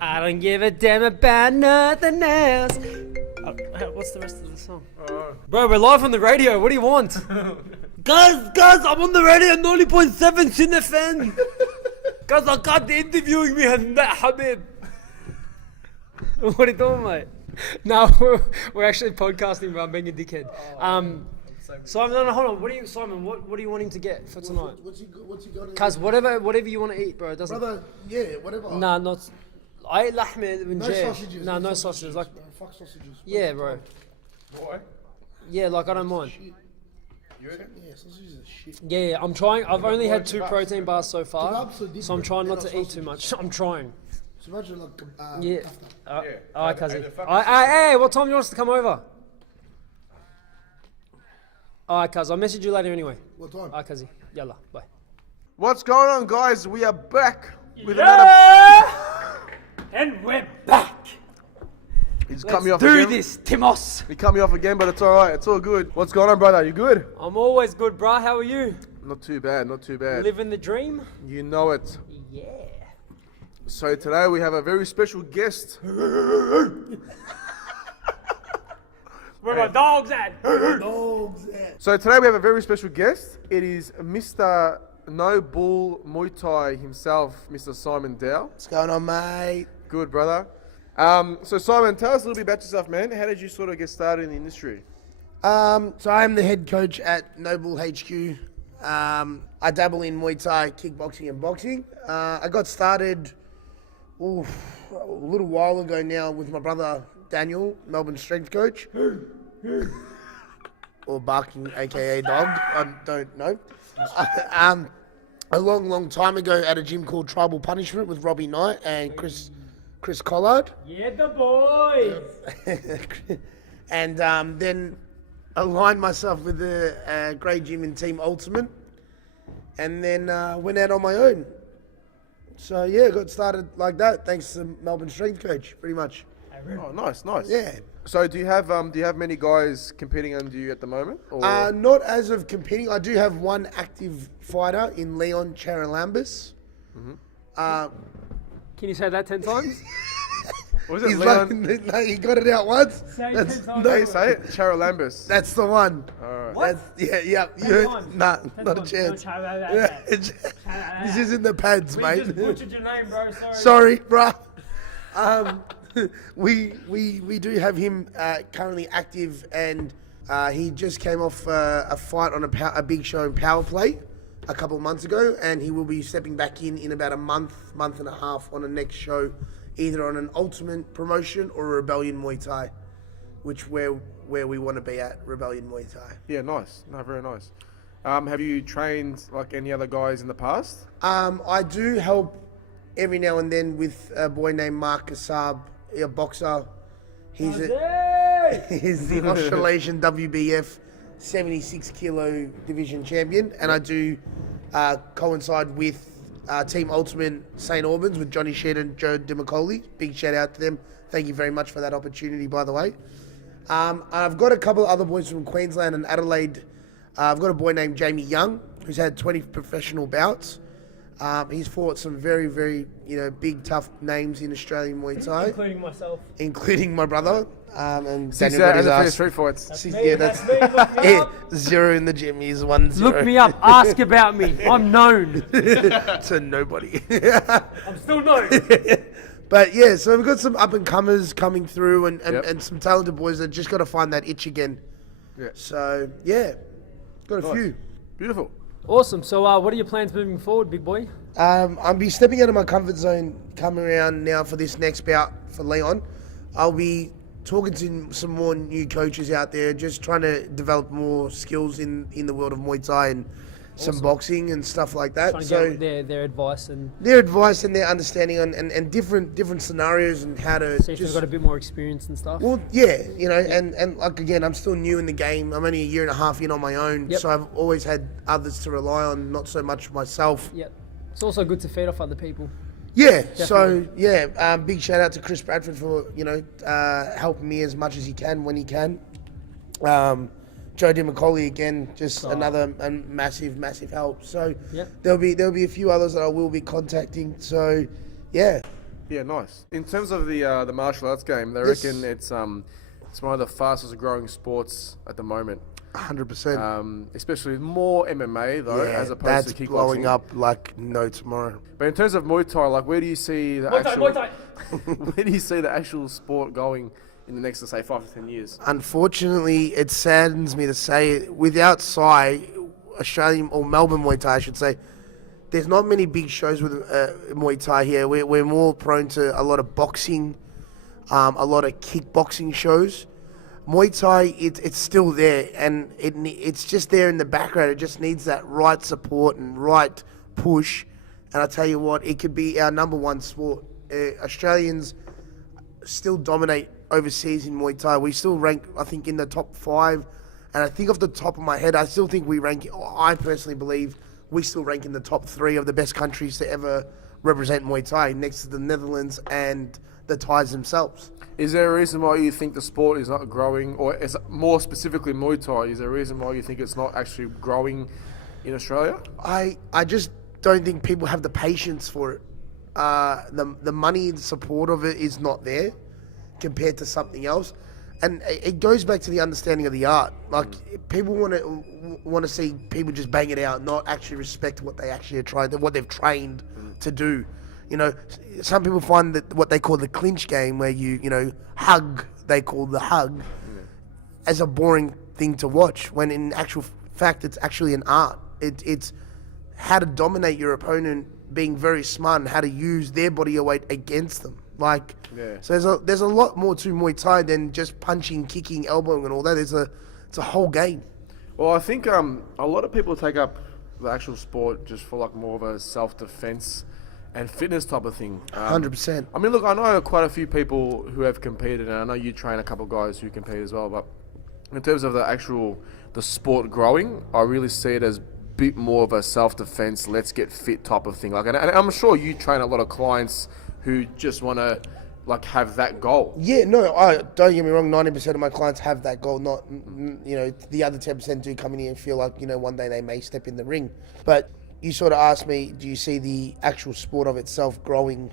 I don't give a damn about nothing else. What's the rest of the song? Bro, we're live on the radio. What do you want? guys, I'm on the radio 90.7 Sin FM. Guys, I got the interviewing me and that Habib. What are you doing, mate? No, we're actually podcasting, but I'm being a dickhead. Simon, no, hold on. What do you want him to get for tonight? What's he got? Cuz whatever you want to eat, bro. It doesn't. Brother, yeah, whatever. Nah, not. I ate lahme and No sausages. Nah, no sausages. Like, Bro, fuck sausages. yeah, bro. Why? Yeah, like I don't mind. Shit. Yeah, sausages are shit. Yeah, I'm trying. I've only had 2 protein bars so far, Kebabs are so I'm different. trying not They're to not eat too much. I'm trying. So imagine like Yeah. kafta. Alright, Kazi. the fuck Hey, what time do you want us to come over? Alright, Kaz. I'll message you later anyway. What time? Alright, Kazi. Yalla, bye. What's going on, guys? We are back with And we're back. He's cut me Let's off do again. this, Timos. He cut me off again, but it's all right. It's all good. What's going on, brother? You good? I'm always good, brah. How are you? Not too bad. Not too bad. Living the dream? You know it. Yeah. So today we have a very special guest. Where my dogs at? Dogs. Yeah. So today we have a very special guest. It is Mr. No Bull Muay Thai himself, Mr. Simon Daou. What's going on, mate? Good, brother. So Simon, tell us a little bit about yourself, man. How did you sort of get started in the industry? So I'm the head coach at Noble HQ. I dabble in Muay Thai, kickboxing, and boxing. I got started a little while ago now with my brother Daniel, Melbourne strength coach, or barking, aka dog. I don't know. A long time ago at a gym called Tribal Punishment with Robbie Knight and Chris Collard. Yeah, the boy. And then aligned myself with the great gym in Team Ultimate, and then went out on my own. So yeah, got started like that thanks to Melbourne strength coach, pretty much. Oh, nice. Yeah. So do you have many guys competing under you at the moment? Or? Not as of competing. I do have one active fighter in Leon Charalambous. Can you say that 10 times? Was it He's Leon? like, no, he got it out once. Say it That's, 10 times. Hey, say it. Charalambous. that's the one. Alright. What? That's, yeah. times. Nah, 10 not a times. chance. No, Yeah, this is in the pads, We mate. just butchered your name, bro. Sorry. Sorry, bruh. We do have him currently active, and he just came off a fight on a big show in Power Play a couple of months ago, and he will be stepping back in about a month and a half on a next show, either on an Ultimate promotion or a Rebellion Muay Thai, which where we want to be at, Rebellion Muay Thai. Yeah, nice. No, very nice. Have you trained like any other guys in the past? I do help every now and then with a boy named Mark Kassab, a boxer. He's the Australasian WBF 76 kilo division champion, and I do coincide with Team Ultimate St. Albans with Johnny Shed and Joe DiMacaulay. Big shout out to them. Thank you very much for that opportunity, by the way. I've got a couple of other boys from Queensland and Adelaide. I've got a boy named Jamie Young who's had 20 professional bouts. He's fought some very, very, big, tough names in Australian Muay Thai, Including myself. including my brother. And Six Daniel got his out of ass. 3 fights. That's Yeah, me. that's Me. Look me Yeah, up. 0 in the gym. He's 1-0. Look me up. Ask about me. I'm known. to nobody. I'm still known. But yeah, so we've got some up and comers coming through, and Yep. some talented boys that just got to find that itch again. Yeah. So yeah, got a Nice. few. Beautiful. Awesome. So, what are your plans moving forward, big boy? I'll be stepping out of my comfort zone coming around now for this next bout for Leon. I'll be talking to some more new coaches out there, just trying to develop more skills in the world of Muay Thai and some boxing and stuff like that. Trying to So get their advice and their advice and their understanding on and different scenarios and how to see if they've got a bit more experience and stuff. Well, yeah, and like again, I'm still new in the game. I'm only a year and a half in on my own, Yep. so I've always had others to rely on, not so much myself. Yep. It's also good to feed off other people. Yeah, so yeah, big shout out to Chris Bradford for helping me as much as he can when he can. Joe DiMacaulay again, just another massive help. So Yep. there'll be a few others that I will be contacting. So yeah, Yeah, nice. In terms of the martial arts game, they Yes. reckon it's one of the fastest growing sports at the moment. 100%. Especially with more MMA though, Yeah, as opposed that's to kickboxing. blowing up like no tomorrow. But in terms of Muay Thai, like where do you see the where do you see the actual sport going in the next, let's say, 5 to 10 years? Unfortunately, it saddens me to say it, without Sai, Australian or Melbourne Muay Thai, I should say, there's not many big shows with Muay Thai here. We're more prone to a lot of boxing, a lot of kickboxing shows. Muay Thai, it's still there, and it's just there in the background. It just needs that right support and right push. And I tell you what, it could be our number one sport. Australians still dominate overseas in Muay Thai. We still rank, I think, in the top 5. And I think off the top of my head, I still think we rank, I personally believe, we still rank in the top 3 of the best countries to ever represent Muay Thai, next to the Netherlands and the Thais themselves. Is there a reason why you think the sport is not growing, or is it more specifically Muay Thai, is there a reason why you think it's not actually growing in Australia? I just don't think people have the patience for it. The money, the support of it is not there compared to something else. And it goes back to the understanding of the art. Like, people want to see people just bang it out, not actually respect what they actually are trying, what they've trained to do. You know, some people find that what they call the clinch game, where you hug, they call the hug, as a boring thing to watch, when in actual fact it's actually an art. It's how to dominate your opponent, being very smart, and how to use their body weight against them. So there's a lot more to Muay Thai than just punching, kicking, elbowing, and all that. It's a whole game. Well, I think a lot of people take up the actual sport just for like more of a self-defense and fitness type of thing. 100%. I mean, look, I know quite a few people who have competed, and I know you train a couple of guys who compete as well, but in terms of the sport growing, I really see it as a bit more of a self-defense, let's get fit type of thing. And I'm sure you train a lot of clients who just want to have that goal. Yeah, no, don't get me wrong, 90% of my clients have that goal, not, the other 10% do come in here and feel like, one day they may step in the ring. But you sort of asked me, do you see the actual sport of itself growing,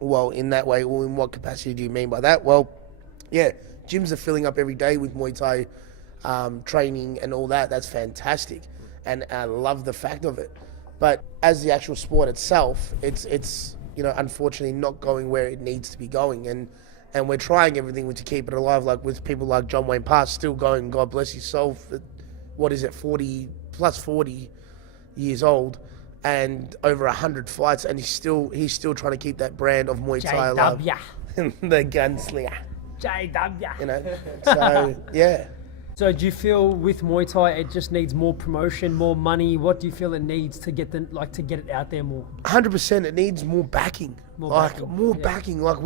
well, in that way, or in what capacity do you mean by that? Well, yeah, gyms are filling up every day with Muay Thai training and all that. That's fantastic, and I love the fact of it. But as the actual sport itself, it's unfortunately not going where it needs to be going, and we're trying everything to keep it alive, like with people like John Wayne Parr still going, God bless his soul, for, 40 years old and over 100 fights, and he's still trying to keep that brand of Muay Thai alive. The gunslinger. So yeah. So do you feel with Muay Thai it just needs more promotion, more money? What do you feel it needs to get to get it out there more? 100%, it needs more backing. Backing. Like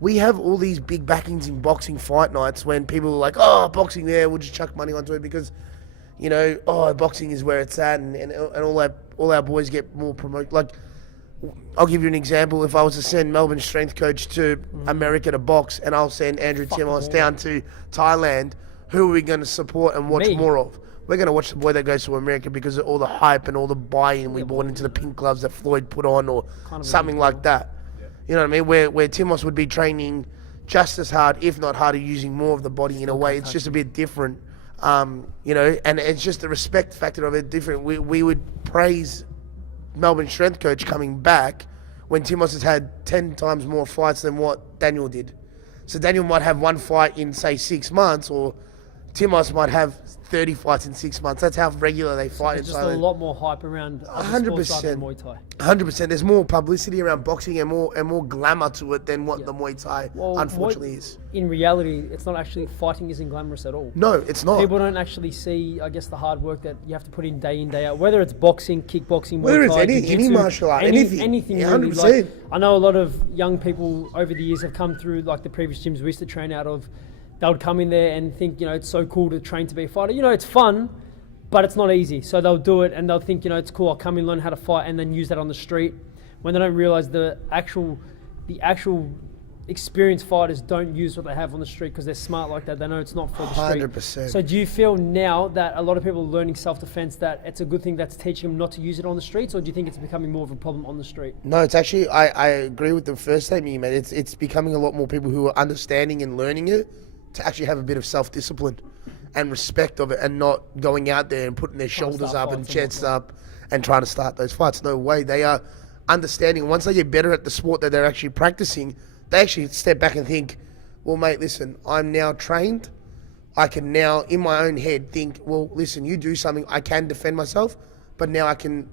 we have all these big backings in boxing fight nights when people are like, oh, boxing there, we'll just chuck money onto it because boxing is where it's at, and all our boys get more promoted. Like, I'll give you an example. If I was to send Melbourne strength coach to America to box, and I'll send Andrew Timos down to Thailand, who are we going to support and watch more of? We're going to watch the boy that goes to America because of all the hype and all the buy-in we bought into the pink gloves that Floyd put on, or something like that. Yeah. You know what I mean? Where Timos would be training just as hard, if not harder, using more of the body in a way. It's just a bit different. And it's just the respect factor of it different. We would praise Melbourne strength coach coming back when Timos has had 10 times more fights than what Daniel did. So Daniel might have one fight in, say, 6 months, or Timos might have 30 fights in 6 months. That's how regular they fight in Thailand. There's just a lot more hype around 100%. Muay Thai. 100%. There's more publicity around boxing and more glamour to it than what the Muay Thai unfortunately is. In reality, it's not actually, fighting isn't glamorous at all. No, it's not. People don't actually see, I guess, the hard work that you have to put in, day out. Whether it's boxing, kickboxing, whether Muay Thai, it's any martial art, anything. Yeah, 100%. Really. Like, I know a lot of young people over the years have come through, like the previous gyms we used to train out of. They would come in there and think, it's so cool to train to be a fighter. It's fun, but it's not easy. So they'll do it and they'll think, it's cool, I'll come in, learn how to fight, and then use that on the street. When they don't realize the actual experienced fighters don't use what they have on the street because they're smart like that. They know it's not for the street. 100%. So do you feel now that a lot of people are learning self-defense that it's a good thing that's teaching them not to use it on the streets, or do you think it's becoming more of a problem on the street? No, it's actually, I agree with the first statement you made. It's becoming a lot more people who are understanding and learning it to actually have a bit of self-discipline and respect of it, and not going out there and putting their shoulders up and chests up and trying to start those fights. No way. They are understanding. Once they get better at the sport that they're actually practicing, they actually step back and think, well, mate, listen, I'm now trained. I can now, in my own head, think, well, listen, you do something, I can defend myself, but now I can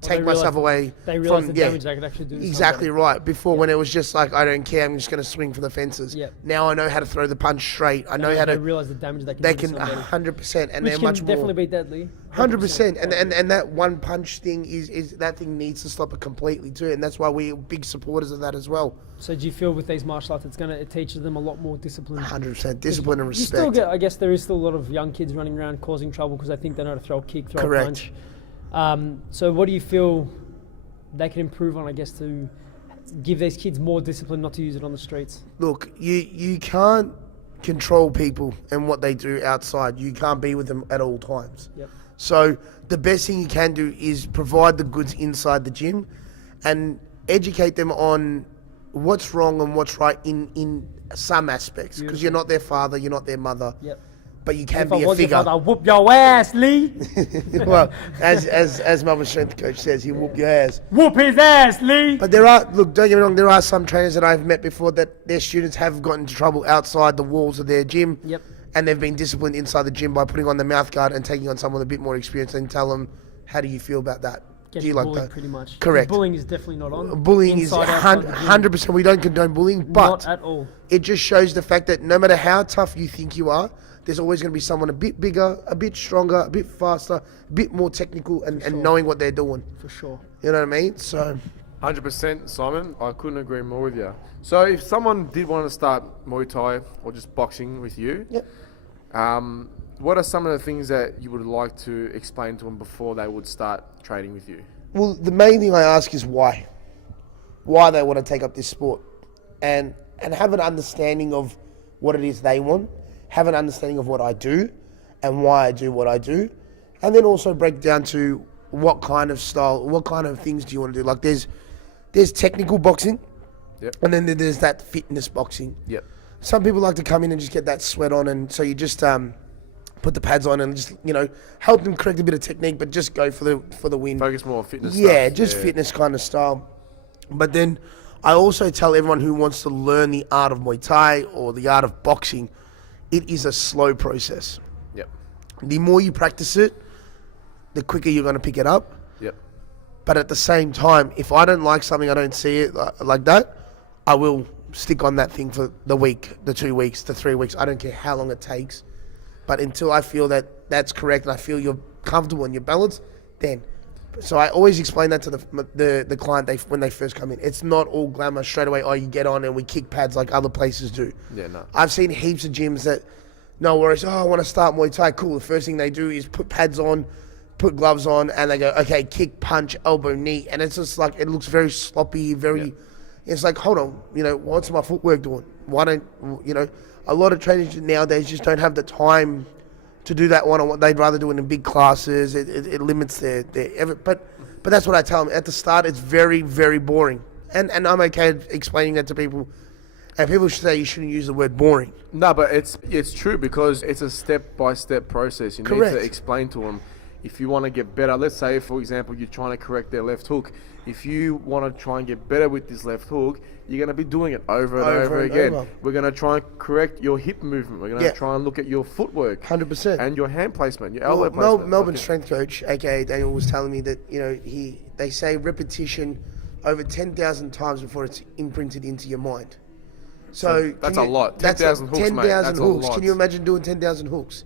take myself away. They realize from the damage they could actually do. Exactly right. Before, when it was just like, I don't care, I'm just going to swing for the fences. Yep. Now I know how to throw the punch straight. I know how They to. realize the damage they can They do can to somebody. 100%, and Which they're can much more. definitely be deadly. 100%, and that one punch thing is that thing needs to stop it completely too, and that's why we're big supporters of that as well. So do you feel with these martial arts, it teaches them a lot more discipline? 100% discipline and You respect. still get, I guess there is still a lot of young kids running around causing trouble because they think they know how to throw a kick, throw a punch. So what do you feel they can improve on, I guess, to give these kids more discipline not to use it on the streets? Look, you can't control people and what they do outside. You can't be with them at all times. Yep. So the best thing you can do is provide the goods inside the gym and educate them on what's wrong and what's right in some aspects, because you're not their father, you're not their mother. Yep. But you can If be I a was your figure. father, I'll whoop your ass, Lee. Well, as Melbourne strength coach says, he'll whoop your ass. Whoop his ass, Lee. But don't get me wrong, there are some trainers that I've met before that their students have gotten into trouble outside the walls of their gym. Yep. And they've been disciplined inside the gym by putting on the mouth guard and taking on someone a bit more experienced and tell them, how do you feel about that? Do you like that? Pretty much. Correct. Bullying is definitely not on. Bullying Inside, is outside the gym. 100%. We don't condone bullying, but Not at all. it just shows the fact that no matter how tough you think you are, there's always going to be someone a bit bigger, a bit stronger, a bit faster, a bit more technical, and knowing what they're doing. For sure. You know what I mean? So 100%, Simon. I couldn't agree more with you. So if someone did want to start Muay Thai or just boxing with you, Yep. What are some of the things that you would like to explain to them before they would start training with you? Well, the main thing I ask is why. Why they want to take up this sport. And have an understanding of what it is they want. Have an understanding of what I do and why I do what I do. And then also break down to what kind of style, what kind of things do you want to do. Like there's technical boxing. Yep. And then there's that fitness boxing. Yep. Some people like to come in and just get that sweat on, and so you just put the pads on and just help them correct a bit of technique, but just go for the win. Focus more on fitness. Yeah, stuff. just fitness kind of style. But then I also tell everyone who wants to learn the art of Muay Thai or the art of boxing, it is a slow process. Yep. The more you practice it, the quicker you're going to pick it up. Yep. But at the same time, if I don't like something, I don't see it like that, I will stick on that thing for the week, the 2 weeks, the 3 weeks. I don't care how long it takes. But until I feel that that's correct and I feel you're comfortable and you're balanced, then. So I always explain that to the client when they first come in. It's not all glamour straight away. Oh, you get on and we kick pads like other places do. Yeah, no. I've seen heaps of gyms that, no worries. Oh, I want to start Muay Thai. Cool. The first thing they do is put pads on, put gloves on, and they go, okay, kick, punch, elbow, knee, and it's just like it looks very sloppy, very. Yeah. It's like, hold on, what's my footwork doing? Why don't a lot of trainers nowadays just don't have the time to do that one-on-one. They'd rather do it in big classes. It limits their but that's what I tell them. At the start, it's very, very boring. And I'm okay explaining that to people. And people should say you shouldn't use the word boring. No, but it's true because it's a step-by-step process. You Correct. need to explain to them if you want to get better. Let's say, for example, you're trying to correct their left hook. If you want to try and get better with this left hook, you're going to be doing it over and over again. We're going to try and correct your hip movement. We're going to try and look at your footwork. 100%. And your hand placement, your elbow placement. Melbourne strength coach, aka Daniel, was telling me that they say repetition over 10,000 times before it's imprinted into your mind. So that's a lot. 10,000 hooks, 10,000 mate. That's a hooks. lot. Can you imagine doing 10,000 hooks?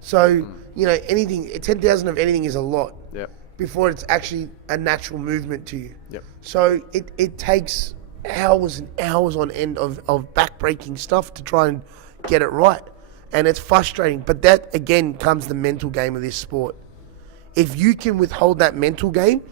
So anything 10,000 of anything is a lot. Yeah. Before it's actually a natural movement to you. Yep. So it takes hours and hours on end of back-breaking stuff to try and get it right. And it's frustrating. But that, again, comes the mental game of this sport. If you can withhold that mental game,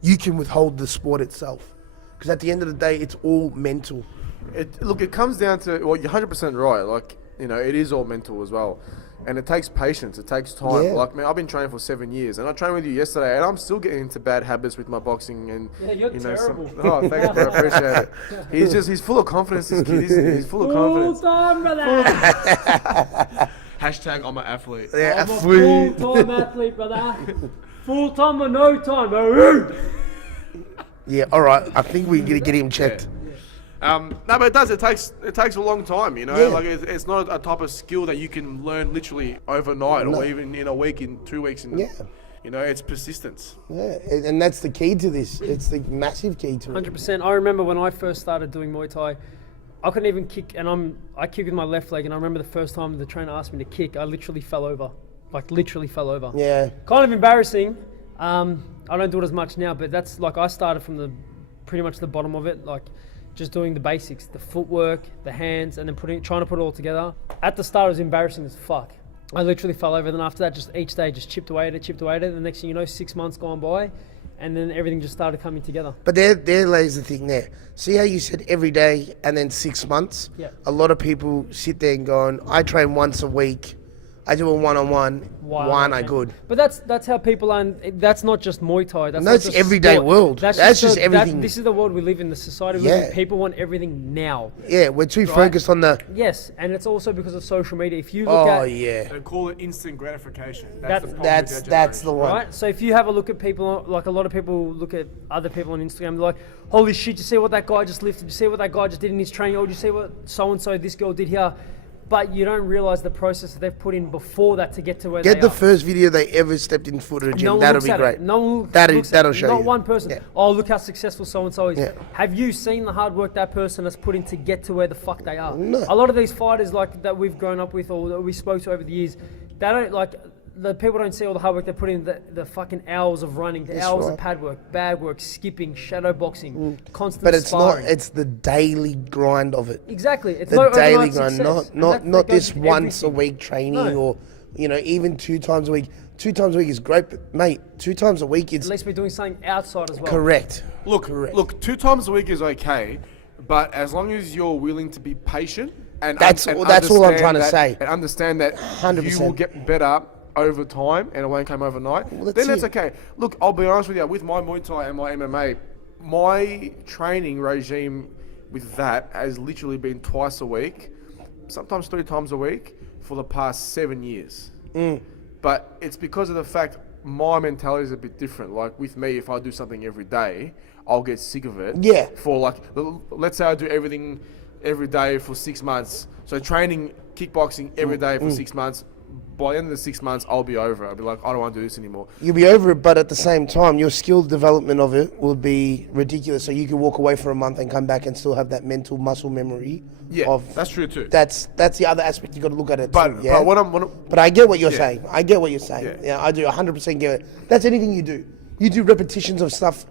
you can withhold the sport itself. Because at the end of the day, it's all mental. It comes down to, well, you're 100% right. Like, you know, it is all mental as well. And it takes patience. It takes time. Yeah. Like, man, I've been training for 7 years, and I trained with you yesterday, and I'm still getting into bad habits with my boxing. And you're you know, terrible. oh, thanks, bro. I appreciate it. He's full of confidence. This kid, isn't he? He's full of confidence. Full-time, brother. Hashtag I'm an athlete. Yeah, I'm a full-time athlete, brother. Full-time or no time, bro. Yeah, all right. I think we're gonna get him checked. No, but it does. It takes a long time, you know. Yeah. Like it's not a type of skill that you can learn literally overnight or even in a week, in 2 weeks. Yeah. You know, it's persistence. Yeah, and that's the key to this. It's the massive key to it. 100%. I remember when I first started doing Muay Thai, I couldn't even kick, and I kick with my left leg, and I remember the first time the trainer asked me to kick, I literally fell over. Like, literally fell over. Yeah. Kind of embarrassing. I don't do it as much now, but that's like, I started from pretty much the bottom of it, like just doing the basics, the footwork, the hands, and then trying to put it all together. At the start, it was embarrassing as fuck. I literally fell over, then after that, just each day, just chipped away at it. The next thing you know, 6 months gone by, and then everything just started coming together. But there lays the thing there. See how you said every day and then 6 months? Yeah. A lot of people sit there and go, I train once a week. I do a one-on-one. Why aren't I good? But that's how people are. That's not just Muay Thai. That's No, it's not just everyday sport. world. That's just everything. This is the world we live in, the society we live Yeah. in. People want everything now. Yeah, we're too focused on the... Yes, and it's also because of social media. If you look at... yeah. They call it instant gratification. That's the one. Right? So if you have a look at people, like a lot of people look at other people on Instagram, they're like, holy shit, you see what that guy just lifted? You see what that guy just did in his training? Or you see what so-and-so, this girl did here? But you don't realize the process that they've put in before that to get to where they are. Get the first video they ever stepped in foot of a gym. No one That'll looks be at great. it. No one That'll looks at it. show Not you. one person. Yeah. Oh, look how successful so-and-so is. Yeah. Have you seen the hard work that person has put in to get to where the fuck they are? No. A lot of these fighters like that we've grown up with or that we spoke to over the years, they don't like... The people don't see all the hard work they put in, the fucking hours of running, the hours of pad work, bag work, skipping, shadow boxing, constant But it's sparring. not. It's the daily grind of it. Exactly. It's The no daily overnight grind, success. And not that goes this with once a everything. week training No. or, even 2 times a week. 2 times a week is great, but mate, 2 times a week it's At least we're doing something outside as well. correct. Look, Correct. look, 2 times a week is okay, but as long as you're willing to be patient and That's all I'm trying to say. and understand that 100%. you will get better over time and it won't come overnight, then that's okay. Look, I'll be honest with you, with my Muay Thai and my MMA, my training regime with that has literally been twice a week, sometimes 3 times a week for the past 7 years. But it's because of the fact my mentality is a bit different. Like with me, if I do something every day, I'll get sick of it. Yeah. For like, let's say I do everything every day for 6 months. So training kickboxing every day for 6 months. By the end of the 6 months, I'll be over it. I'll be like, I don't want to do this anymore. You'll be over it, but at the same time, your skill development of it will be ridiculous. So you can walk away for a month and come back and still have that mental muscle memory. Yeah, that's true too. That's the other aspect you got to look at it But too. Yeah? but I get what you're Yeah. saying. I get what you're saying. Yeah. Yeah, I do 100% get it. That's anything you do. You do repetitions of stuff.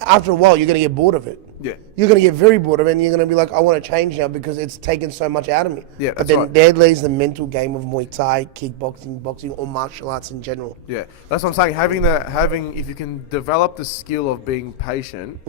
After a while, you're going to get bored of it. Yeah. You're going to get very bored of it, and you're going to be like, I want to change now because it's taken so much out of me. Yeah, but that's then right. there lays the mental game of Muay Thai, kickboxing, boxing, or martial arts in general. Yeah, that's what I'm saying. If you can develop the skill of being patient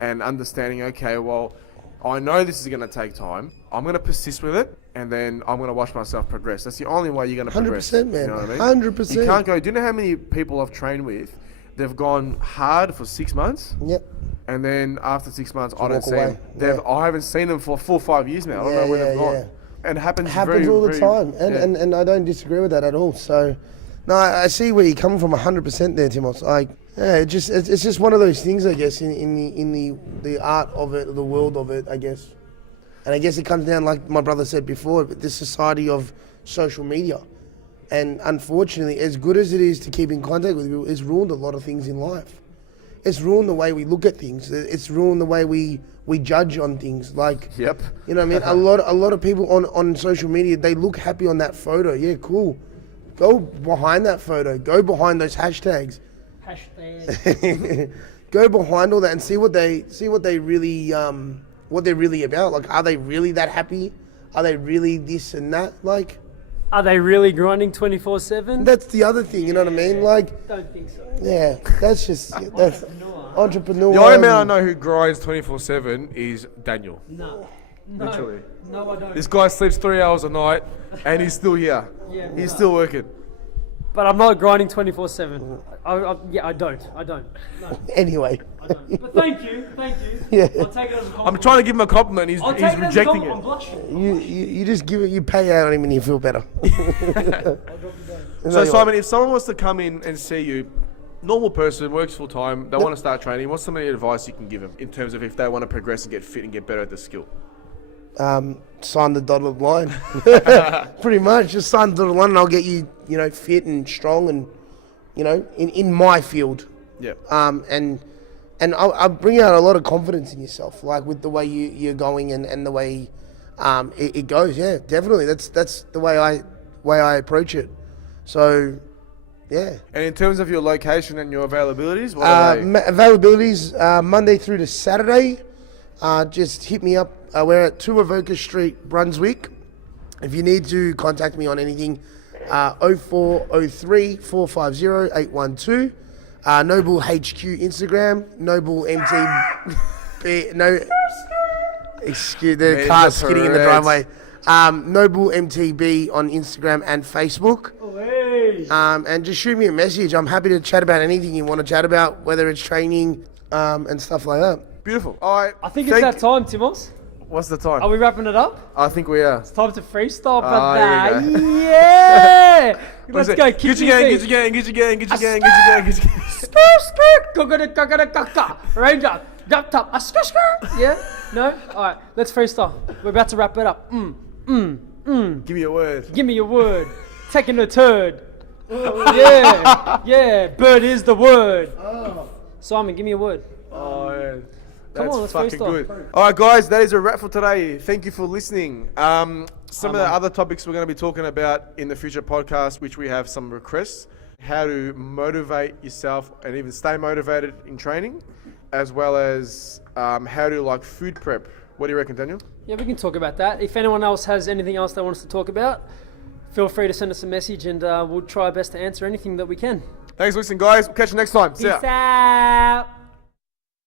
and understanding, okay, well, I know this is going to take time. I'm going to persist with it, and then I'm going to watch myself progress. That's the only way you're going to progress. 100%, man. You know what I mean? 100%. You can't go. Do you know how many people I've trained with? They've gone hard for 6 months. Yep. And then after 6 months, I don't walk see away. them. I haven't seen them for 4 or 5 years now. I don't know where they've gone. And it happens All the time, and and I don't disagree with that at all. So, no, I see where you're coming from 100% there, Timos. Like, yeah, it's just one of those things, I guess, in the art of it, the world of it, I guess. And I guess it comes down, like my brother said before, but this society of social media. And unfortunately, as good as it is to keep in contact with people, it's ruined a lot of things in life. It's ruined the way we look at things. It's ruined the way we judge on things. Like, Yep. you know what I mean? A lot of people on social media, they look happy on that photo. Yeah, cool. Go behind that photo. Go behind those hashtags. Go behind all that and see what they really what they're really about. Like, are they really that happy? Are they really this and that? Like, Are they really grinding 24/7? that's the other thing. You know what I mean? Like, Don't think so. yeah, that's entrepreneur. The only man I know who grinds 24/7 is Daniel. No. Literally. No, I don't. This guy sleeps 3 hours a night, and he's still here. Yeah. He's still working. But I'm not grinding 24/7. I don't. No, Anyway. I don't. But thank you. Yeah. I'll take it as a compliment. I'm trying to give him a compliment. He's I'll take it as a rejecting compliment. I'm it. blushing. You just give it, you pay out on him and you feel better. I'll drop it down. So Simon, if someone wants to come in and see you, normal person, works full time, they want to start training, what's some of the advice you can give them in terms of if they want to progress and get fit and get better at the skill? Sign the dotted line. Pretty much, just sign the dotted line and I'll get you, fit and strong and, in my field. Yeah. And I'll bring out a lot of confidence in yourself, like with the way you're going and the way it goes. Yeah, definitely. That's the way I approach it. So, yeah. And in terms of your location and your availabilities, what are they? Availabilities Monday through to Saturday. Just hit me up. We're at 2 Avoca Street, Brunswick. If you need to contact me on anything, 0403 450 812. Noble HQ Instagram, Noble MTB. Excuse the car skidding in the driveway. Noble MTB on Instagram and Facebook. And just shoot me a message. I'm happy to chat about anything you want to chat about, whether it's training and stuff like that. Beautiful. All right. I think it's that time, Timos. What's the time? Are we wrapping it up? I think we are. It's time to freestyle, here we brother. Yeah! Let's go. Get your gang. Ranger, drop top. Yeah? No? Alright, let's freestyle. We're about to wrap it up. Give me a word. Give me your word. Taking a turd. Yeah. Bird is the word. Simon, give me a word. Oh, yeah. Come That's on, let's fucking freestyle. good. All right, guys, that is a wrap for today. Thank you for listening. Some of the other topics we're going to be talking about in the future podcast, which we have some requests, how to motivate yourself and even stay motivated in training, as well as how to food prep. What do you reckon, Daniel? Yeah, we can talk about that. If anyone else has anything else they want us to talk about, feel free to send us a message and we'll try our best to answer anything that we can. Thanks for listening, guys. We'll catch you next time. See ya. Peace out.